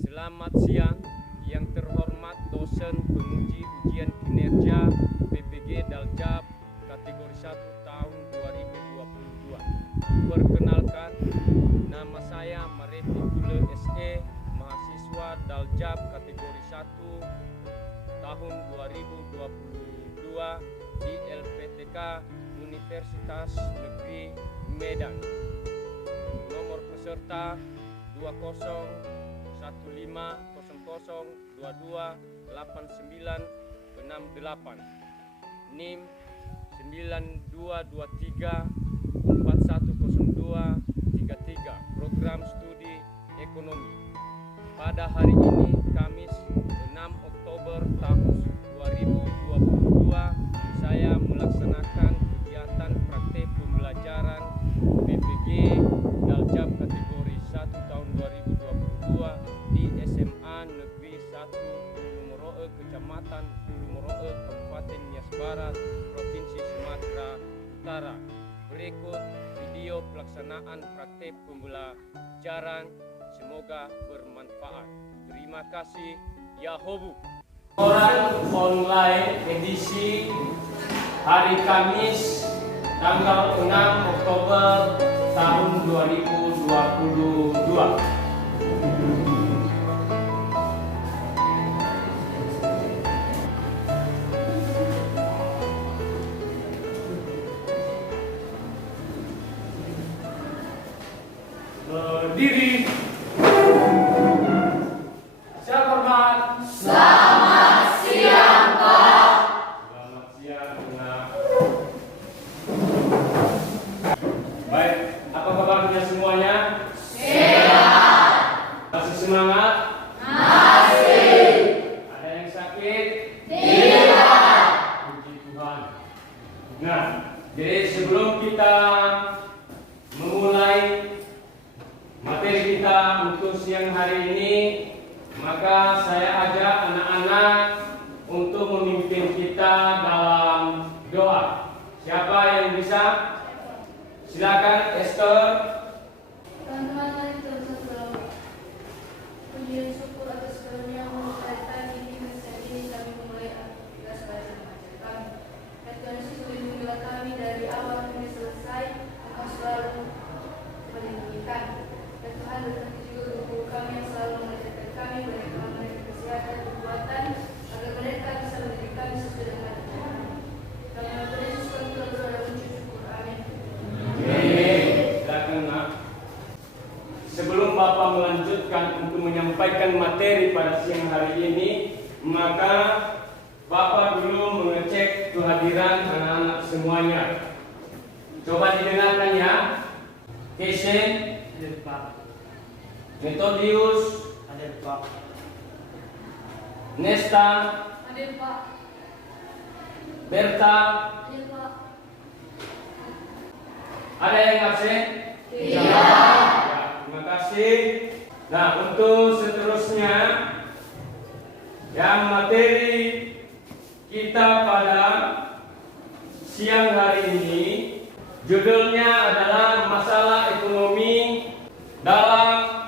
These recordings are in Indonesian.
Selamat siang yang terhormat dosen penguji ujian kinerja PPG Daljab kategori 1 tahun 2022. Perkenalkan, nama saya Marefi Gule SE, mahasiswa Daljab kategori 1 tahun 2022 di LPTK Universitas Negeri Medan. Nomor peserta 20.0000228968, NIM 9223410233, program studi ekonomi. Pada hari ini Kamis 6 Oktober tahun 2022 saya melaksanakan kegiatan praktek pembelajaran PPG Daljab kategori 1 tahun 2022 di SMA Negeri 1 Hulu Moroe, Kecamatan Hulu Moroe, Kabupaten Nias Barat, Provinsi Sumatera Utara. Berikut video pelaksanaan praktek pembelajaran, semoga bermanfaat. Terima kasih. Yahobu. Koran online edisi hari Kamis tanggal 6 Oktober tahun 2022. Berdiri. Saya hormat. Selamat siang, Pak. Selamat siang, Nak. Baik, apa kabarnya semuanya? Sehat. Masih semangat? Masih. Ada yang sakit? Tidak. Puji Tuhan. Nah, jadi sebelum kita memulai materi kita untuk siang hari ini, maka saya ajak anak-anak untuk memimpin kita dalam doa. Siapa yang bisa? Silakan, Esther. Teman-teman, mari kita berdoa. Puji dan syukur atas karunia-Mu pada ini kami memulai aktivitas pada remaja kami. Dan Tuhan Yesus melindungilah kami dari awal hingga selesai, Engkau selalu melindungi kami. Dan Tuhan berkati juga guru kami yang selalu mengajarkan kami, berikanlah mereka kesehatan dan kekuatan agar mereka bisa mendidik kami sesuai dengan ajaran kami. Dalam nama Tuhan Yesus kami telah berdoa dan mengucap syukur. Amin. Silakan, Nak. Sebelum Bapak melanjutkan untuk menyampaikan materi pada siang hari ini, maka Bapak dulu mengecek kehadiran anak-anak semuanya. Coba didengarkan ya. Kesen, Hadir Pak. Metodius, Hadir Pak. Nesta, Hadir Pak. Berta. Hadir Pak. Ada yang absen? Tidak. Ya, terima kasih. Nah, untuk seterusnya, yang materi kita pada siang hari ini, judulnya adalah masalah ekonomi dalam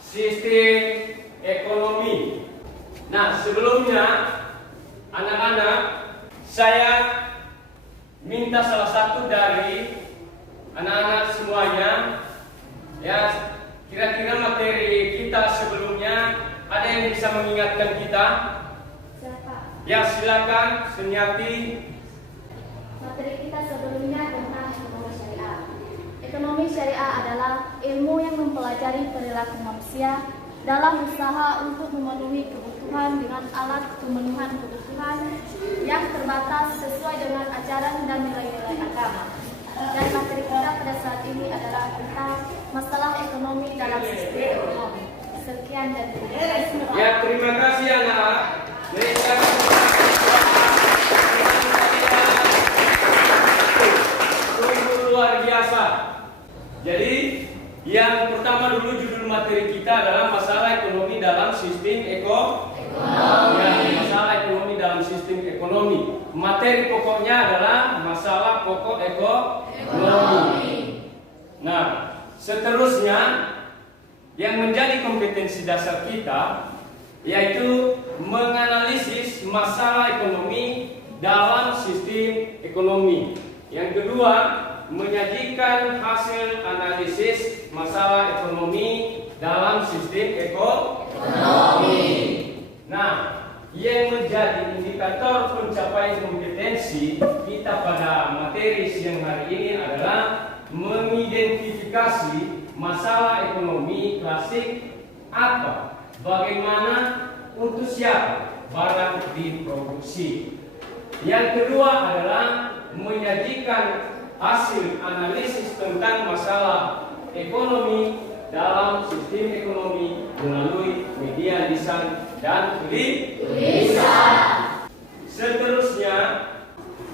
sistem ekonomi. Nah, sebelumnya, anak-anak, saya minta salah satu dari anak-anak semuanya, ya, kira-kira materi kita sebelumnya ada yang bisa mengingatkan kita? Siapa? Ya, silakan Sunyati. Materi kita sebelumnya tentang ekonomi syariah. Ekonomi syariah adalah ilmu yang mempelajari perilaku manusia dalam usaha untuk memenuhi kebutuhan dengan alat pemenuhan kebutuhan yang terbatas sesuai dengan ajaran dan nilai-nilai agama. Dan materi kita pada saat ini adalah tentang masalah ekonomi dalam sistem ekonomi. Sekian dan terima kasih. Ya, terima kasih anak. Mereka sungguh luar biasa. Jadi, yang pertama dulu judul materi kita adalah masalah ekonomi dalam sistem ekonomi. Ya, masalah ekonomi dalam sistem ekonomi. Materi pokoknya adalah masalah pokok ekonomi. Nah, seterusnya yang menjadi kompetensi dasar kita, yaitu menganalisis masalah ekonomi dalam sistem ekonomi. Yang kedua, menyajikan hasil analisis masalah ekonomi dalam sistem ekonomi. Nah, yang menjadi indikator pencapaian kompetensi kita pada materi siang hari ini adalah mengidentifikasi masalah ekonomi klasik apa, bagaimana, untuk siapa barang diproduksi. Yang kedua adalah menyajikan hasil analisis tentang masalah ekonomi dalam sistem ekonomi melalui media lisan dan tulisan. Seterusnya,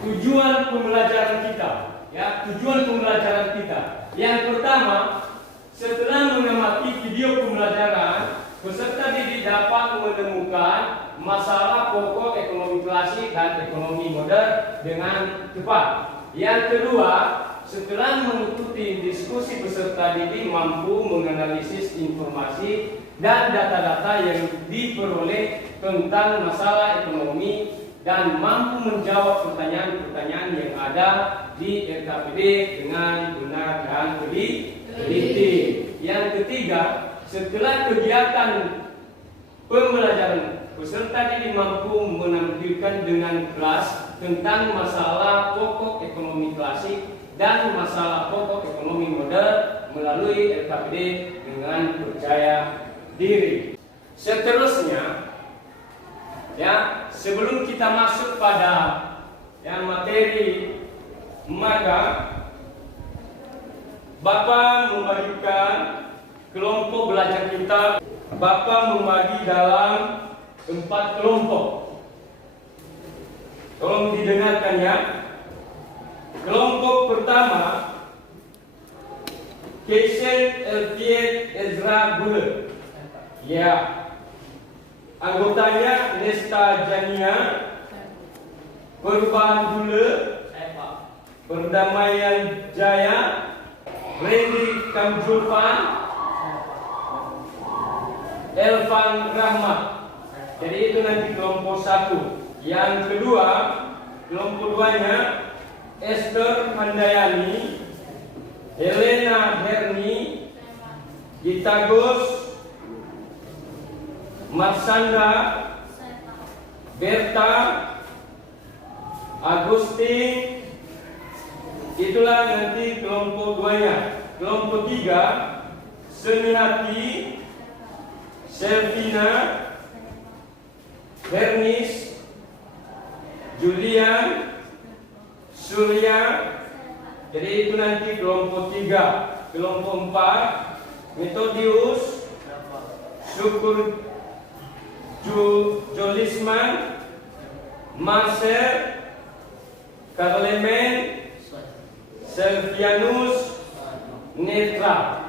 tujuan pembelajaran kita. Ya, tujuan pembelajaran kita. Yang pertama, setelah mengamati video pembelajaran, peserta didik dapat menemukan masalah pokok ekonomi klasik dan ekonomi modern dengan tepat. Yang kedua, setelah mengikuti diskusi peserta didik mampu menganalisis informasi dan data-data yang diperoleh tentang masalah ekonomi dan mampu menjawab pertanyaan-pertanyaan yang ada di LKPD dengan benar dan teliti. Yang ketiga, setelah kegiatan pembelajaran, peserta didik mampu menampilkan dengan kelas tentang masalah pokok ekonomi klasik dan masalah pokok ekonomi modern melalui LKPD dengan percaya diri. Seterusnya, ya, sebelum kita masuk pada materi, maka Bapak membagikan kelompok belajar kita. Bapak membagi dalam 4 kelompok. Tolong didengarkan ya. Kelompok pertama, Keset Elfiet Ezra Bule. Ya. Anggotanya Nesta Jania, Perubahan Bule, Perdamaian Jaya, Randy Kamjulpan, Elvan Rahmat. Jadi itu nanti kelompok 1. Yang kedua, kelompok 2-nya Esther Handayani, Helena Herni, Gitagos, Marsanda, Berta, Agustin. Itulah nanti kelompok 2-nya. Kelompok 3, Seniati, Selvina, Hernis, Julian, Surya. Jadi itu nanti kelompok 3. Kelompok 4, Metodius, Syukur Jolisman, Marcel, Karlemen, Selvianus, Netra.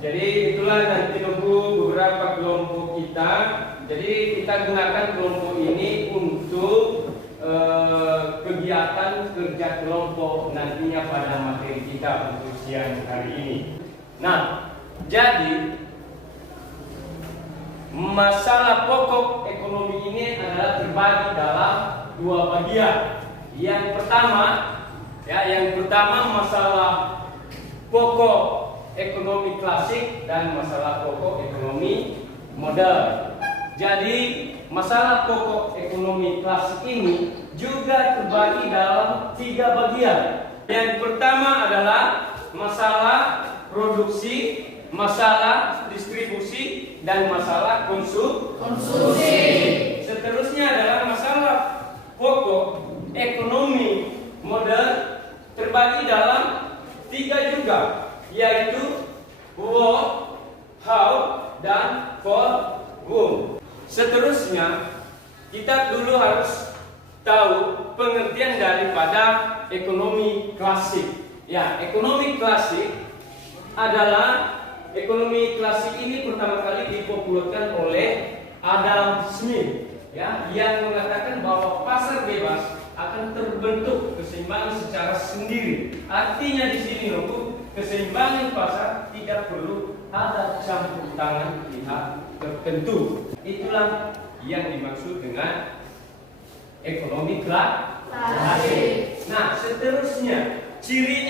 Jadi itulah nanti beberapa kelompok kita. Jadi kita gunakan kelompok ini untuk kegiatan kerja kelompok nantinya pada materi kita untuk siang hari ini. Nah, jadi masalah pokok ekonomi ini adalah terbagi dalam 2 bagian. Yang pertama masalah pokok ekonomi klasik dan masalah pokok ekonomi modern. Jadi masalah pokok ekonomi klasik ini juga terbagi dalam 3 bagian. Yang pertama adalah masalah produksi, masalah distribusi, dan masalah konsumsi. Seterusnya adalah masalah pokok ekonomi modern terbagi dalam 3 juga, yaitu what, how, dan for whom. Seterusnya, kita dulu harus tahu pengertian daripada ekonomi klasik. Ya, ekonomi klasik adalah ekonomi klasik ini pertama kali dipopulerkan oleh Adam Smith, ya, yang mengatakan bahwa pasar bebas akan terbentuk keseimbangan secara sendiri. Artinya di sini keseimbangan pasar tidak perlu ada campur tangan pihak tertentu. Itulah yang dimaksud dengan ekonomi klasik. Nah, seterusnya ciri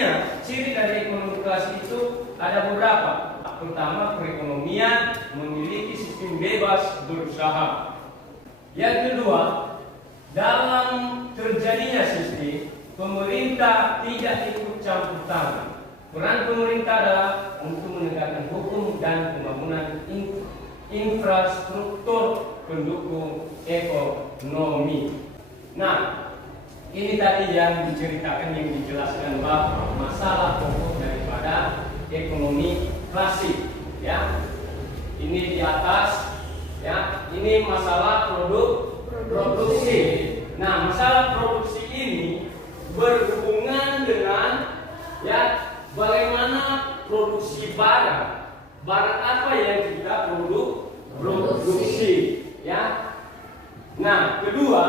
dari ekonomi klasik itu ada beberapa. Pertama, perekonomian memiliki sistem bebas berusaha. Yang kedua, dalam terjadinya sistem, pemerintah tidak ikut campur tangan. Peran pemerintah adalah untuk menegakkan hukum dan pembangunan infrastruktur pendukung ekonomi. Nah, ini tadi yang diceritakan, yang dijelaskan bahwa masalah pokok daripada ekonomi klasik, ya. Ini di atas, ya. Ini masalah produksi. Nah, masalah produksi ini berhubungan dengan, ya, bagaimana produksi barang apa yang kita produksi, ya. Nah, kedua,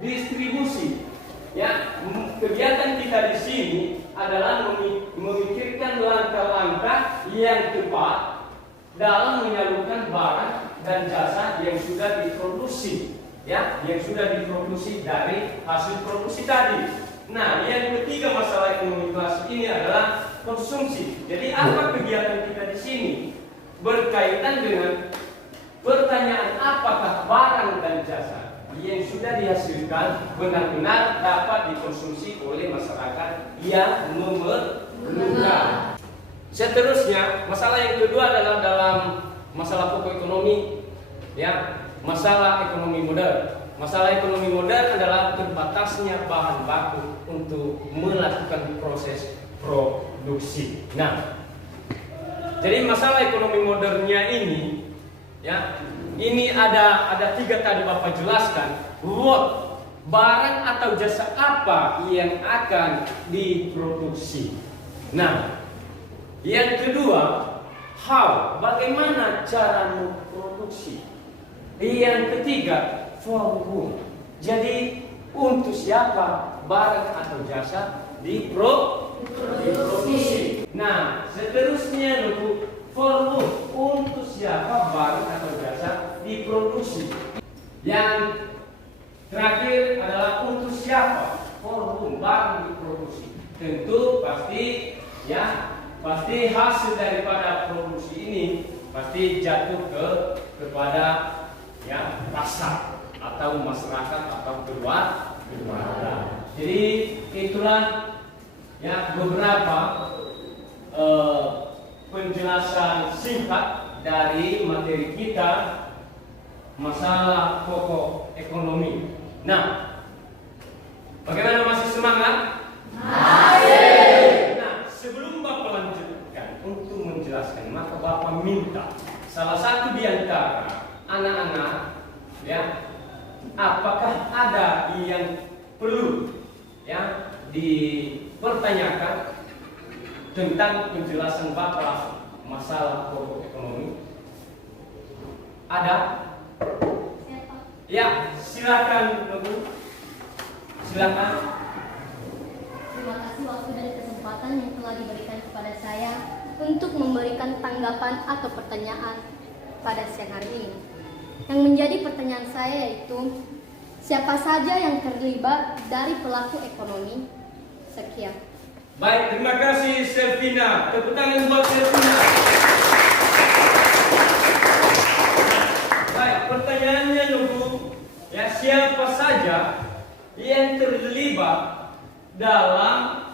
distribusi, ya. Kegiatan kita di sini adalah memikirkan langkah-langkah yang tepat dalam menyalurkan barang dan jasa yang sudah diproduksi, ya, yang sudah diproduksi dari hasil produksi tadi. Nah, yang ketiga masalah ekonomi klasik ini adalah konsumsi. Jadi apa kegiatan kita di sini berkaitan dengan pertanyaan apakah barang dan jasa yang sudah dihasilkan benar-benar dapat dikonsumsi oleh masyarakat yang memerlukan. Seterusnya, masalah yang kedua adalah dalam masalah pokok ekonomi, ya, masalah ekonomi modern. Masalah ekonomi modern adalah terbatasnya bahan baku untuk melakukan proses produksi. Nah, jadi masalah ekonomi modernnya ini, ya, ini ada tiga tadi Bapak jelaskan. Barang atau jasa apa yang akan diproduksi. Nah, yang kedua, how, bagaimana cara memproduksi. Yang ketiga, for whom. Jadi untuk siapa barang atau jasa diproduksi. Nah, seterusnya dulu, for whom, untuk siapa barang atau jasa diproduksi. Yang terakhir adalah untuk siapa, for whom, barang diproduksi. Tentu pasti, ya, pasti hasil daripada produksi ini pasti jatuh kepada, ya, pasar atau masyarakat atau keluarga. Jadi itulah, ya, beberapa penjelasan singkat dari materi kita masalah pokok ekonomi. Nah, bagaimana, masih semangat? Masih. Nah, sebelum Bapak lanjutkan untuk menjelaskan, maka Bapak minta salah satu di antara anak-anak, ya, apakah ada yang perlu, ya, dipertanyakan tentang penjelasan Bapak masalah pokok ekonomi? Ada? Ya, silakan, Bu. Silakan. Terima kasih waktu dan kesempatan yang telah diberikan kepada saya untuk memberikan tanggapan atau pertanyaan pada siang hari ini. Yang menjadi pertanyaan saya yaitu, siapa saja yang terlibat dari pelaku ekonomi? Sekian. Baik, terima kasih Selvina. Tepuk tangan buat Selvina. Baik, pertanyaannya dulu, ya, siapa saja yang terlibat dalam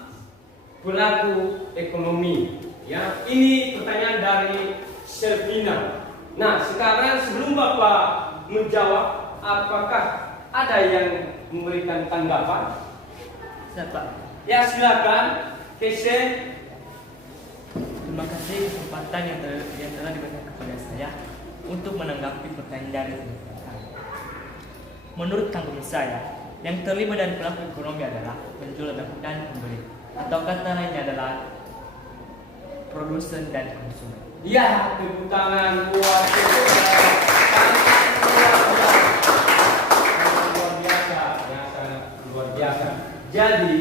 pelaku ekonomi? Ya, ini pertanyaan dari Selvina. Nah, sekarang sebelum Bapak menjawab, apakah ada yang memberikan tanggapan? Siapa? Ya, silakan. Kesen. Terima kasih kesempatan yang telah diberikan kepada saya untuk menanggapi pertanyaan dari rekan. Menurut tanggapan saya, yang terlibat dari pelaku ekonomi adalah penjual dan pembeli, atau kata lainnya adalah produsen dan konsumen. Ya, tepuk tangan buat luar biasa, ya, sangat luar biasa. Jadi,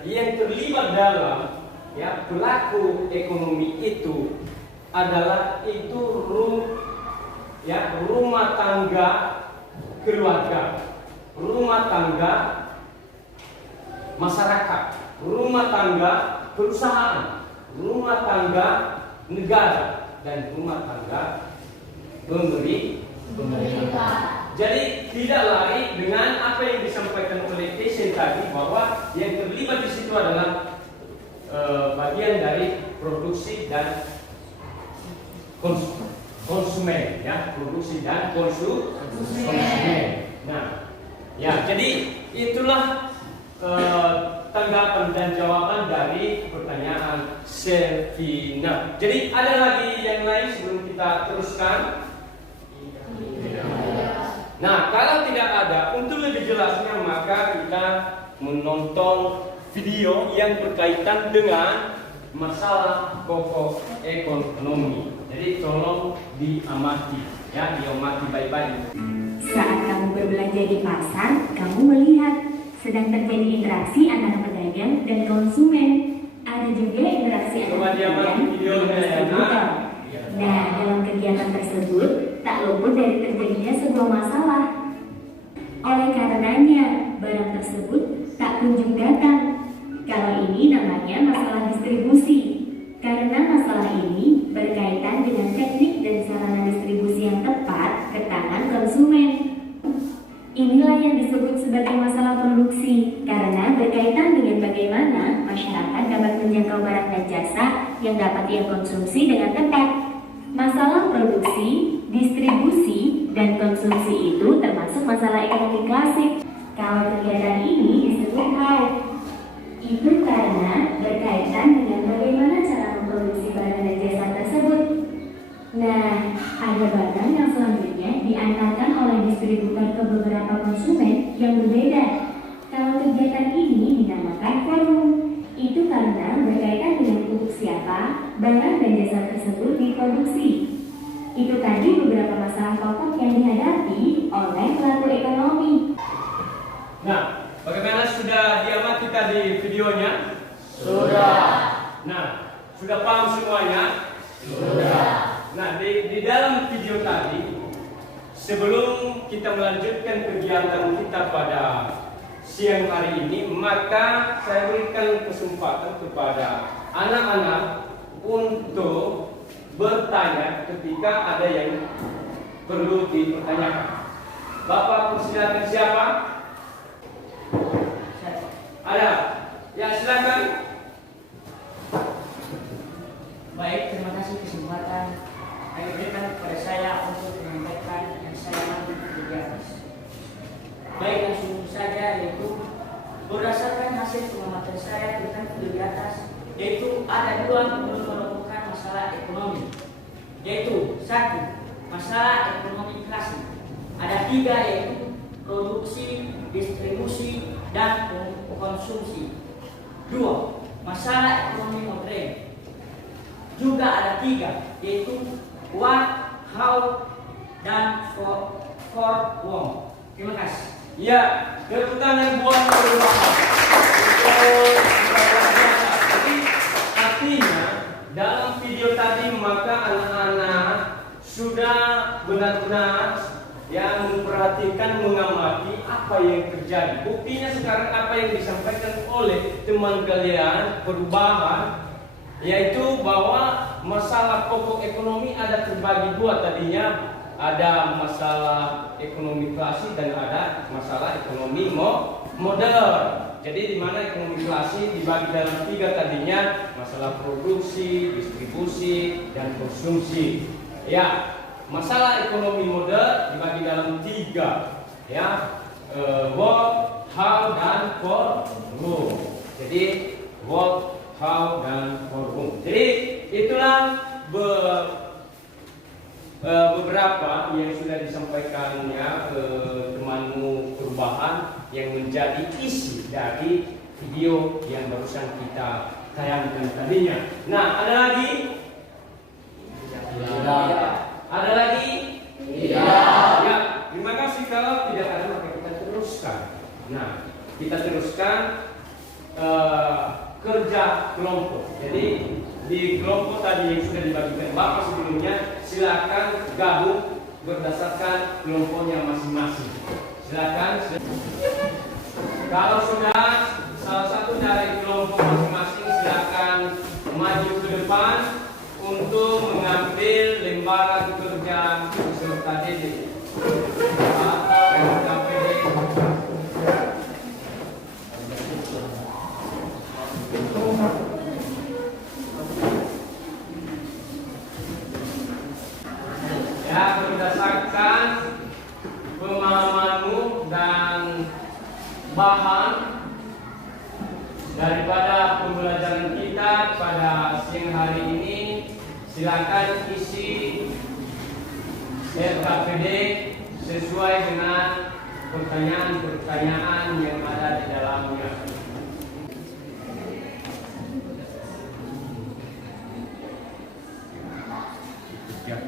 yang terlibat dalam, ya, pelaku ekonomi itu adalah itu rumah tangga keluarga, rumah tangga masyarakat, rumah tangga perusahaan, rumah tangga negara, dan rumah tangga pemerintah. Jadi tidak lari dengan apa yang disampaikan oleh Esen tadi, bahwa yang terlibat di situ adalah bagian dari produksi dan konsumen, ya, produksi dan konsumen. Nah, ya, jadi itulah tanggapan dan jawaban dari pertanyaan Selvina. Jadi ada lagi yang lain sebelum kita teruskan? Nah, kalau tidak ada, untuk lebih jelasnya maka kita menonton video yang berkaitan dengan masalah pokok ekonomi. Jadi tolong diamati, ya, diamati baik-baik. Saat kamu berbelanja di pasar, kamu melihat sedang terjadi interaksi antara pedagang dan konsumen. Ada juga interaksi antara pedagang dan distributor. Nah, dalam kegiatan tersebut tak luput dari terjadinya sebuah masalah. Oleh karenanya, barang tersebut tak kunjung datang. Kalau ini namanya masalah distribusi. Karena masalah ini berkaitan dengan teknik dan sarana distribusi yang tepat ke tangan konsumen. Inilah yang disebut sebagai masalah produksi, karena berkaitan dengan bagaimana masyarakat dapat menjangkau barang dan jasa yang dapat ia konsumsi dengan tepat. Masalah produksi, distribusi, dan konsumsi itu termasuk masalah ekonomi klasik. Kalau kegiatan ini disebut how. Itu karena berkaitan dengan bagaimana cara memproduksi barang dan jasa tersebut. Nah, ada barang yang selanjutnya diantarkan oleh distributor ke beberapa konsumen yang berbeda. Kalau kegiatan ini dinamakan forum. Itu karena berkaitan dengan untuk siapa barang dan jasa tersebut diproduksi. Itu tadi beberapa masalah pokok yang dihadapi oleh pelaku ekonomi. Nah, bagaimana, sudah diamati tadi videonya? Sudah. Nah, sudah paham semuanya? Sudah. Nah, di dalam video tadi, sebelum kita melanjutkan kegiatan kita pada siang hari ini, maka saya berikan kesempatan kepada anak-anak untuk bertanya ketika ada yang perlu dipertanyakan. Bapak persilakan, siapa? Ada? Ya, silakan. Baik, terima kasih kesempatan yang diberikan kepada saya untuk menyampaikan yang saya mampu di atas. Baik, langsung saja, yaitu berdasarkan hasil pengamatan saya tentang video di atas, yaitu ada dua menemukan masalah ekonomi, yaitu satu, masalah ekonomi klasik. Ada tiga, yaitu produksi, distribusi, dan konsumsi. Dua, masalah ekonomi modern. Juga ada tiga, yaitu what, how, dan for whom. Terima kasih. Ya, tepuk tangan buat perubahan. Jadi artinya dalam video tadi maka anak-anak sudah benar-benar yang memperhatikan, mengamati apa yang terjadi. Buktinya sekarang apa yang disampaikan oleh teman kalian, perubahan, yaitu bahwa masalah pokok ekonomi ada terbagi dua tadinya. Ada masalah ekonomi klasik dan ada masalah ekonomi modern. Jadi di mana ekonomi klasik dibagi dalam tiga tadinya, masalah produksi, distribusi, dan konsumsi. Ya, masalah ekonomi modern dibagi dalam tiga, ya, what, how, dan for whom. Jadi what, how, dan for whom. Jadi itulah beberapa yang sudah disampaikannya ke temanmu perubahan yang menjadi isi dari video yang barusan kita tayangkan tadinya. Nah, ada lagi? Tidak. Ada lagi? Tidak. Ya, terima kasih. Kalau tidak ada maka kita teruskan. Nah, kita teruskan kerja kelompok. Jadi di kelompok tadi yang sudah dibagikan Bapak sebelumnya, silakan gabung berdasarkan kelompoknya masing-masing. Silakan. Kalau sudah salah satu dari kelompok masing-masing, silakan maju ke depan untuk mengambil lembaran kerja peserta didik atau KPD. Ya, berdasarkan pemahamanmu dan bahan daripada pembelajaran kita pada siang hari ini, silakan isi RKPD sesuai dengan pertanyaan-pertanyaan yang ada di dalamnya. Ya,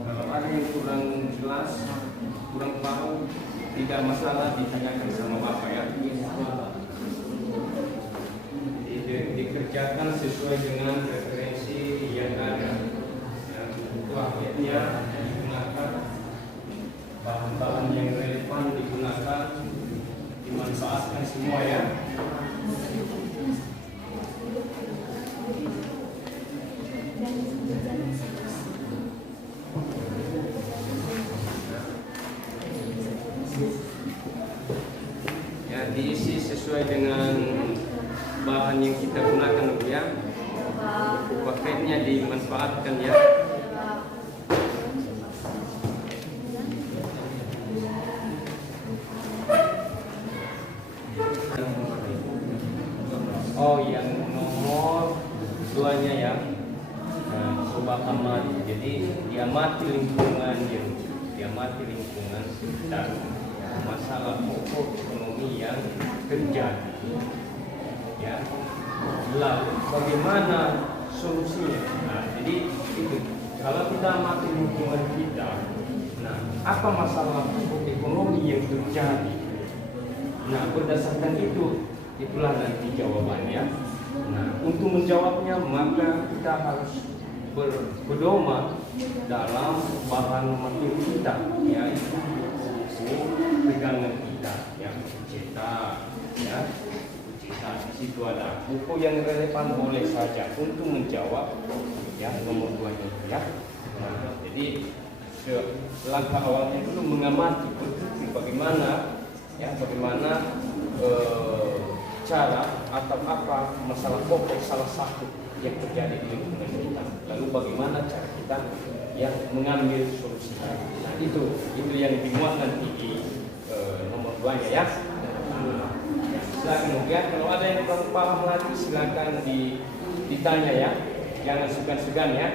kalau ada yang kurang jelas, kurang paham, tidak masalah, ditanyakan sama Bapak ya. Dikerjakan sesuai dengan referensi yang ada. Untuk akhirnya digunakan bahan-bahan yang relevan, digunakan, dimanfaatkan semua ya. Ya, diisi sesuai dengan bahan yang kita gunakan ya. Paketnya dimanfaatkan ya. Oh, yang nomor 2-nya ya. Coba amati. Jadi diamati lingkungan sekitar, masalah pokok ekonomi yang terjadi. Ya, lalu bagaimana solusinya? Nah, jadi itu kalau kita amati lingkungan kita, nah apa masalah pokok ekonomi yang terjadi? Nah, berdasarkan itulah nanti jawabannya. Nah, untuk menjawabnya maka kita harus berpedoman dalam bahan materi kita, yaitu buku pegangan kita yang cetak, ya. Di situ ada buku yang relevan, boleh saja untuk menjawab ya nomor 2-nya ya. Nah, jadi langkah awalnya dulu mengamati bagaimana cara atau apa masalah pokok salah satu yang terjadi di lingkungan kita. Lalu bagaimana cara kita yang mengambil solusi. Nah, itu yang dimuat nanti di nomor 2-nya ya. Silakan ya, kalau ada yang kurang paham lagi silakan ditanya ya, jangan segan-segan ya.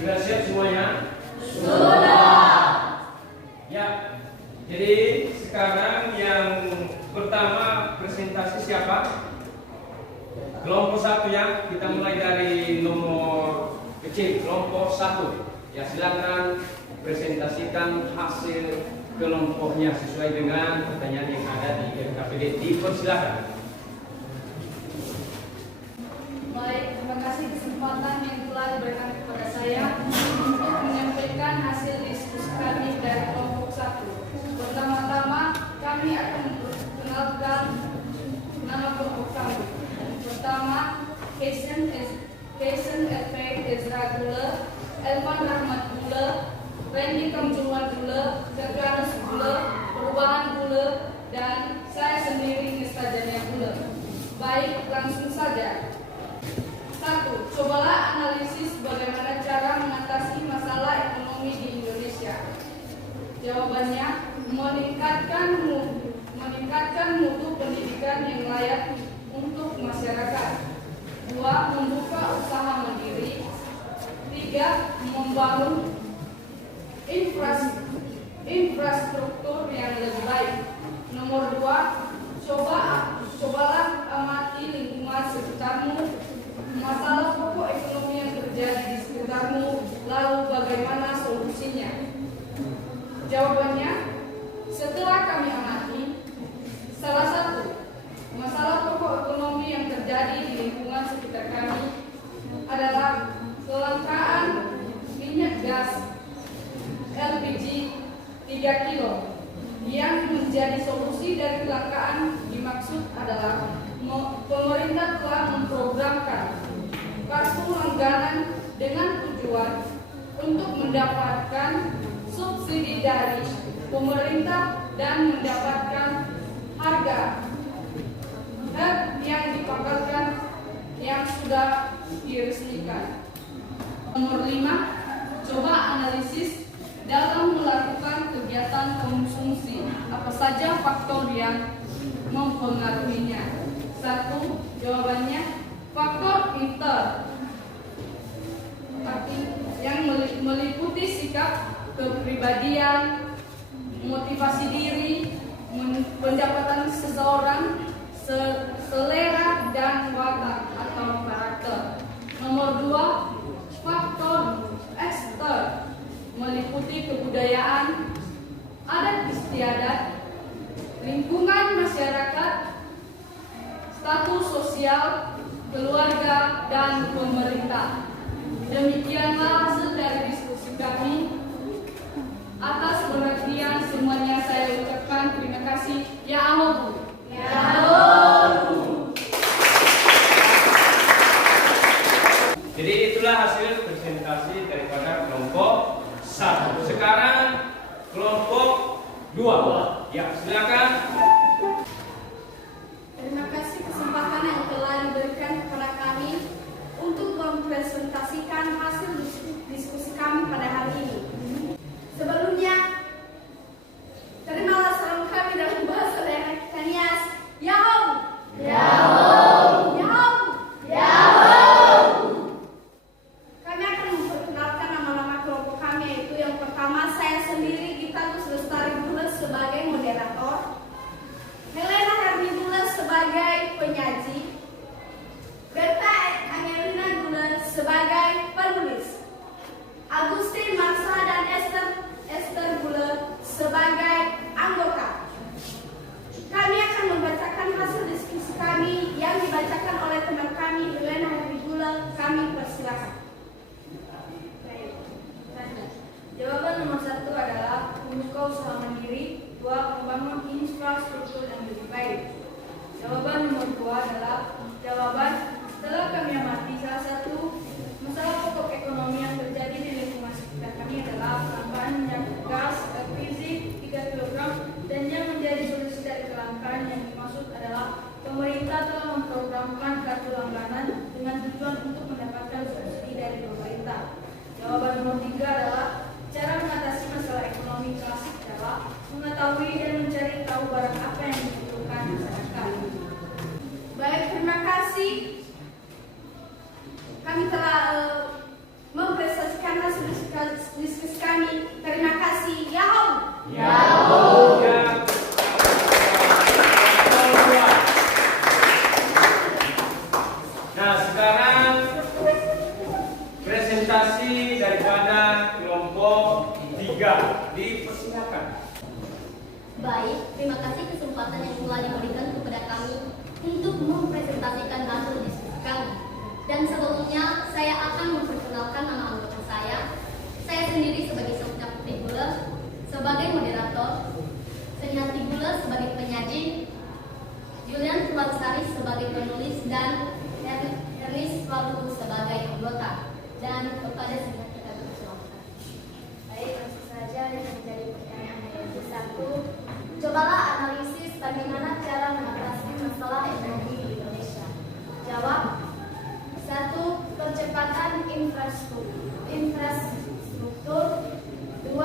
Sudah siap semuanya? Ya, jadi sekarang yang pertama presentasi siapa? Kelompok 1 ya, kita mulai dari nomor kecil, kelompok 1. Ya, silakan presentasikan hasil kelompoknya sesuai dengan pertanyaan yang ada di RKPD. Dipersilakan. Baik, terima kasih kesempatan yang telah diberikan kepada saya untuk menyampaikan hasil diskusi kami dari kelompok 1. Pertama-tama, kami akan memperkenalkan nama kelompok kami. Pertama, Kaisen Effect Ezra Gula, Elvan Rahmat Gula, Randy Kamjuan Gula, Gaganus Gula, Perubahan Gula, dan saya sendiri Nista Jania Gula. Baik, langsung saja. 1. Cobalah analisis bagaimana cara mengatasi masalah ekonomi di Indonesia. Jawabannya, meningkatkan mutu pendidikan yang layak untuk masyarakat. 2. Membuka usaha mandiri. 3. Membangun infrastruktur yang lebih baik. Nomor 2. Cobalah amati lingkungan sekitarmu, masalah pokok ekonomi yang terjadi di sekitarmu, lalu bagaimana solusinya? Jawabannya, setelah kami amati, salah satu masalah pokok ekonomi yang terjadi di lingkungan sekitar kami adalah kelangkaan minyak gas LPG 3 kilo. Yang menjadi solusi dari kelangkaan dimaksud adalah pemerintah telah memprogramkan kartu langganan dengan tujuan untuk mendapatkan subsidi dari pemerintah dan mendapatkan harga yang dipaparkan yang sudah diresmikan. Nomor 5, coba analisis dalam melakukan kegiatan konsumsi, apa saja faktor yang mempengaruhinya? 1. Jawabannya, faktor inter yang meliputi sikap kepribadian, motivasi diri, pendapatan seseorang, selera dan watak atau karakter. Nomor 2, faktor ekster meliputi kebudayaan, adat istiadat, lingkungan masyarakat, status sosial, keluarga, dan pemerintah. Demikianlah hasil dari diskusi kami. Atas perhatian semuanya saya ucapkan terima kasih. Ya Allah. Ya Allah. Jadi itulah hasil presentasi daripada kelompok 1. Sekarang kelompok 2. Ya, silakan. Terima kasih kesempatan yang telah diberikan kepada kami untuk mempresentasikan hasil diskusi kami pada hari ini. Sebelumnya, terimalah salam kami dalam bahasa daerah Kanias. Yahoo! Yahoo! Yahoo! Yahoo! Kami akan memperkenalkan nama-nama kelompok kami, yaitu yang pertama saya sendiri Gita Lestari Bules sebagai moderator, Helena Herni Bules sebagai penyaji, Berta Angelina Bules sebagai penulis, Agustin Marsa dan Esther Bules sebagai anggota. Kami akan membacakan hasil diskusi kami yang dibacakan oleh teman kami Helena Herni Bules. Kami persilakan. Jawaban nomor 1 adalah membuka usaha mandiri, 2. Membangun infrastruktur yang lebih baik. Jawaban nomor 2 adalah jawaban setelah kami amati salah satu masalah pokok ekonomi yang terjadi di lingkungan sekitar kami adalah kelangkaan minyak gas LPG 3 kg dan yang menjadi solusi dari kelangkaan yang dimaksud adalah pemerintah telah memprogramkan kartu langganan dengan tujuan untuk mendapatkan subsidi dari pemerintah. Jawaban nomor 3 adalah cara mengatasi masalah ekonomi klasik adalah mengetahui dan mencari tahu barang apa yang dibutuhkan masyarakat. Baik, terima kasih. Kami telah mempresentasikan hasil diskusi kami. Terima kasih. Yahoo! Yahoo! Nah, sekarang presentasi daripada kelompok 3. Dipersilakan. Baik, terima kasih kesempatan yang telah diberikan kepada kami untuk mempresentasikan hasil diskusi kami. Dan sebelumnya, saya akan memperkenalkan nama anggota saya. Saya sendiri sebagai Sofia Putri Bules sebagai moderator, Seniati Bules sebagai penyaji, Julian Sulawesari sebagai penulis, dan Ernest Prabu sebagai anggota. Dan kepada semua kita bersilakan. Baik, langsung saja yang menjadi pertanyaan yang satu. Cobalah analisis bagaimana cara mengatasi masalah ekonomi di Indonesia. Jawab. 1. Percepatan infrastruktur. 2.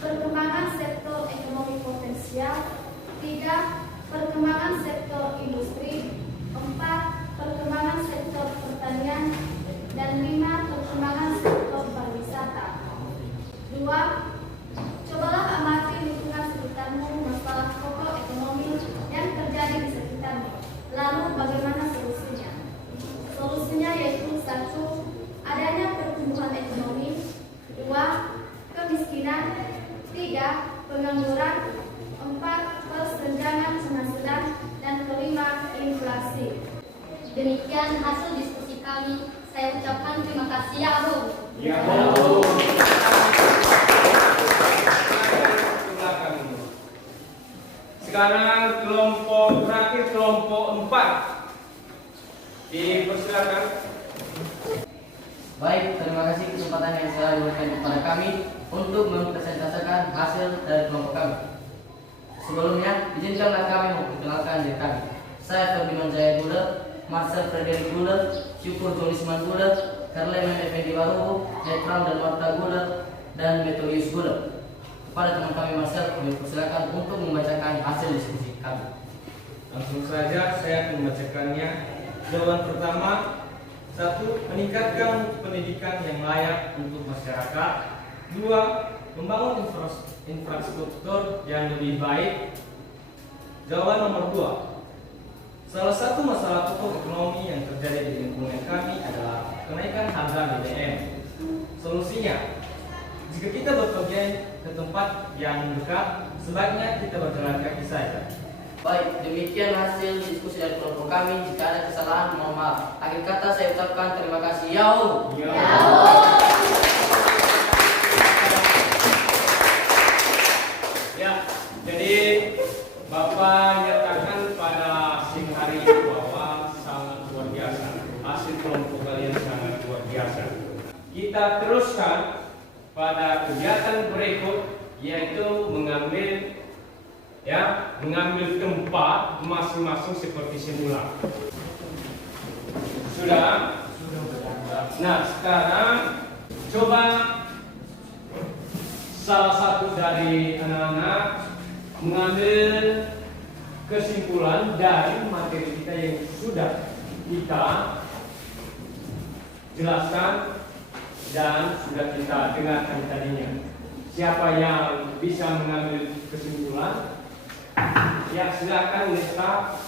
Perkembangan sektor ekonomi potensial. 3. Perkembangan sektor industri. 4. Perkembangan sektor pertanian. Dan 5. Perkembangan sektor kasih. Demikian hasil diskusi kami. Saya ucapkan terima kasih ya Bu. Ya. Sekarang kelompok terakhir, kelompok 4. Dipersilakan. Baik, terima kasih kesempatan yang telah diberikan kepada kami untuk mempresentasikan hasil dari kelompok kami. Sebelumnya, izinkanlah kami memperkenalkan diri kami. Saya Ferdinand Jaya Gula, Marcel Frederick Gula, Syukur Jonisman Gula, Karlemen Effendi Waruhu, Netram dan Marta Gula, dan Metodius Gula. Kepada teman kami Marcel, kami persilakan untuk membacakan hasil diskusi kami. Langsung saja saya akan membacakannya. Jawaban pertama, 1. Meningkatkan pendidikan yang layak untuk masyarakat. 2. Membangun infrastruktur yang lebih baik. Jawaban nomor 2. Salah satu masalah pokok ekonomi yang terjadi di lingkungan kami adalah kenaikan harga BBM. Solusinya, jika kita berpergian ke tempat yang dekat, sebaiknya kita berjalan kaki saja. Baik, demikian hasil diskusi dari kelompok kami. Jika ada kesalahan, mohon maaf. Akhir kata saya ucapkan terima kasih. Yao. Ya, jadi Bapak nyatakan pada siang hari ini bahwa sangat luar biasa. Hasil kelompok kalian sangat luar biasa. Kita teruskan pada kegiatan berikut, yaitu mengambil tempat masing-masing seperti semula. Sudah? Nah, sekarang coba salah satu dari anak-anak mengambil kesimpulan dari materi kita yang sudah kita jelaskan dan sudah kita dengarkan tadinya. Siapa yang bisa mengambil kesimpulan? Ya, silakan Nesta.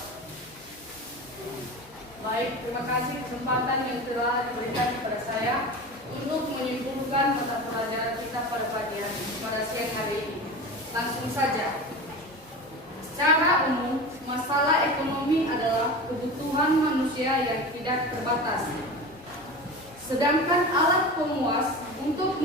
Baik, terima kasih kesempatan yang telah diberikan kepada saya untuk menyimpulkan mata pelajaran kita pada siang hari ini. Langsung saja. Secara umum, masalah ekonomi adalah kebutuhan manusia yang tidak terbatas. Sedangkan alat pemuas untuk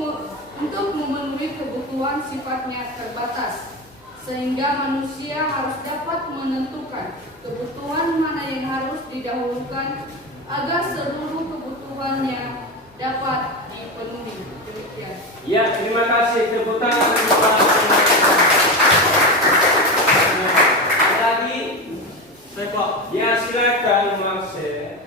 memenuhi kebutuhan sifatnya terbatas. Sehingga manusia harus dapat menentukan kebutuhan mana yang harus didahulukan agar seluruh kebutuhannya dapat dipenuhi. Demikian. Ya, terima kasih. Tepuk tangan. Lagi, ya silakan Marcel.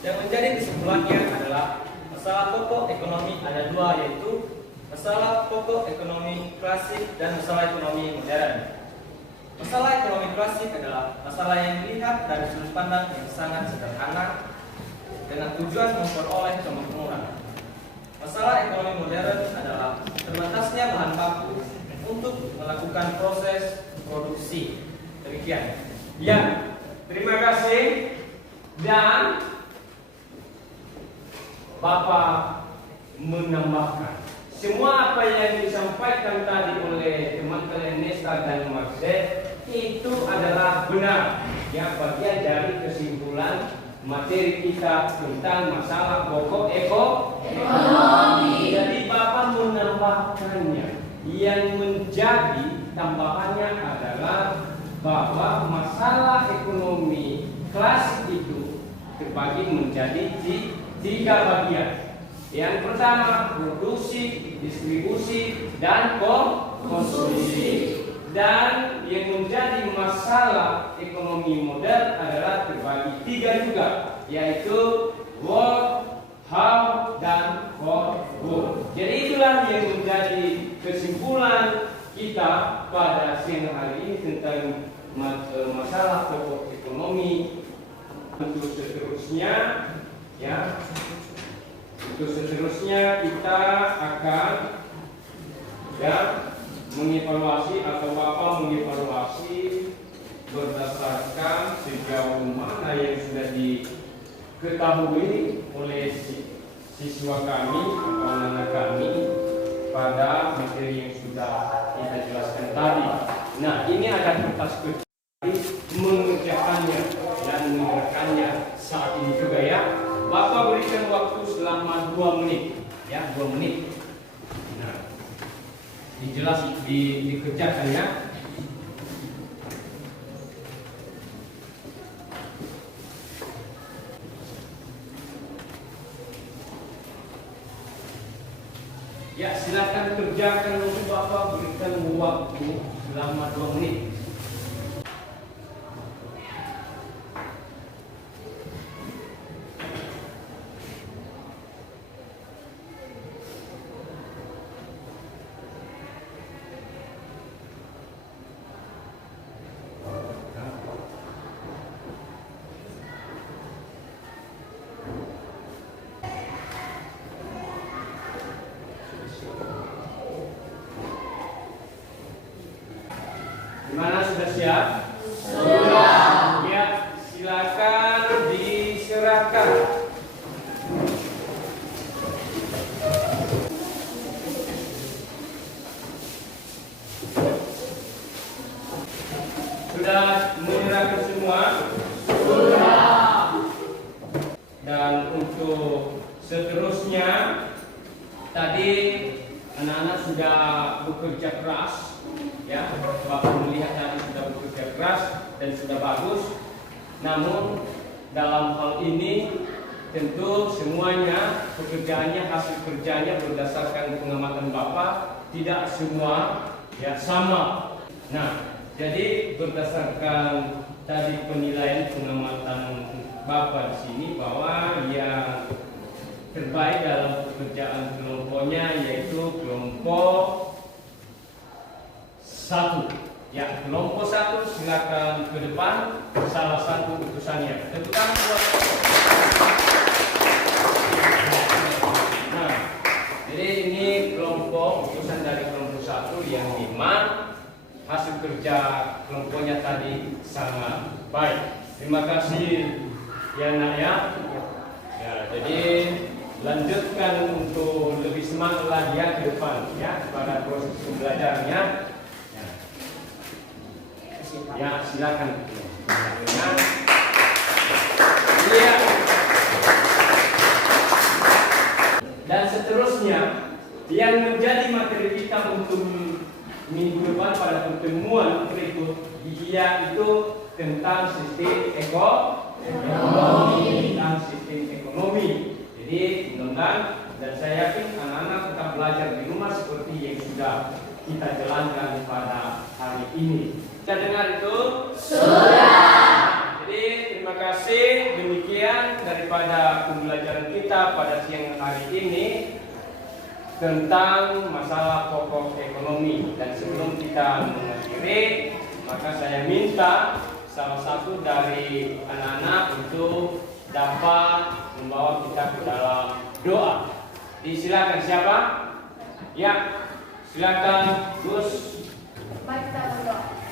Yang menjadi kesimpulannya adalah masalah pokok ekonomi ada dua, yaitu masalah pokok ekonomi klasik dan masalah ekonomi modern. Masalah ekonomi klasik adalah masalah yang dilihat dari sudut pandang yang sangat sederhana dengan tujuan memperoleh kemakmuran. Masalah ekonomi modern adalah terbatasnya bahan baku untuk melakukan proses produksi. Demikian. Ya, terima kasih. Dan Bapak menambahkan semua apa yang disampaikan tadi oleh teman kalian Nesta dan Marcel itu adalah benar. Ya, bagian dari kesimpulan materi kita tentang masalah pokok ekonomi. Jadi Bapak menambahkannya. Yang menjadi tambahannya adalah bahwa masalah ekonomi klasik itu terbagi menjadi tiga bagian. Yang pertama, produksi, distribusi, dan konsumsi. Dan yang menjadi masalah ekonomi modern adalah terbagi tiga juga, yaitu what, how, dan for who. Jadi itulah yang menjadi kesimpulan kita pada siang hari ini tentang masalah pokok ekonomi. Untuk seterusnya, ya. Untuk seterusnya kita akan mengevaluasi atau Bapak mengevaluasi berdasarkan sejauh mana yang sudah diketahui oleh siswa kami atau anak kami pada materi yang sudah kita jelaskan tadi. Nah, ini ada kertas kecil mengerjakannya dan mengerjakannya saat ini juga ya. Bapak berikan waktu selama 2 menit, ya 2 menit. Nah, dikerjakan ya. Ya, silakan kerjakan dulu Bapak, berikan waktu selama 2 menit. Gimana, sudah siap? Sudah. Ya, silakan diserahkan. Sudah menyerahkan semua? Sudah. Dan untuk seterusnya, tadi anak-anak sudah bekerja keras. Ya, Bapak melihat tadi sudah bekerja keras dan sudah bagus. Namun dalam hal ini tentu semuanya pekerjaannya, hasil kerjanya berdasarkan pengamatan Bapak tidak semua ya sama. Nah, jadi berdasarkan tadi penilaian pengamatan Bapak di sini bahwa yang terbaik dalam pekerjaan kelompoknya yaitu kelompok 1. Ya, kelompok 1 silakan ke depan, salah satu utusannya. Tepuk tangan buat. Nah, jadi ini kelompok utusan dari kelompok 1 yang 5. Hasil kerja kelompoknya tadi sangat baik. Terima kasih ya nak ya. Ya, jadi lanjutkan untuk lebih semangat lagi ya ke depan ya pada proses belajarnya. Ya, silakan. Iya. Dan seterusnya yang menjadi materi kita untuk minggu depan pada pertemuan berikut itu tentang sistem ekonomi. Tentang sistem ekonomi. Jadi mudah-mudahan dan saya yakin anak-anak tetap belajar di rumah seperti yang sudah kita jalankan pada hari ini. Sudah dengar itu? Sudah. Jadi terima kasih, demikian daripada pembelajaran kita pada siang hari ini tentang masalah pokok ekonomi. Dan sebelum kita mengakhiri, maka saya minta salah satu dari anak-anak untuk dapat membawa kita ke dalam doa. Disilakan siapa? Ya, silakan Gus. Mari kita berdoa.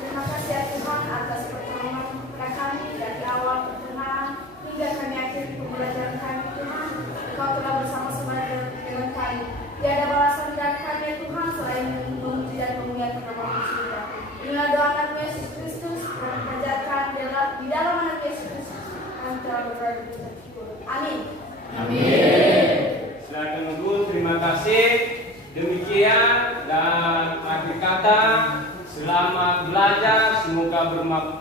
Terima kasih ya Tuhan atas pertolongan kepada kami dari awal pertengahan hingga kami akhiri pembelajaran kami Tuhan. Engkau telah bersama-sama dengan kami. Tiada balasan dari kami ya Tuhan selain memuji dan memuliakan nama Tuhan. Inilah doa anak Yesus Kristus yang mengajarkan di dalam anak Yesus Kristus. Kami telah berdoa di Amin. Amin. Silakan Ibu, terima kasih. Demikian dan akhir kata. Selamat belajar, semoga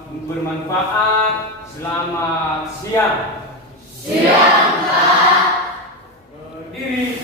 bermanfaat. Selamat siang. Siang, Pak. Berdiri.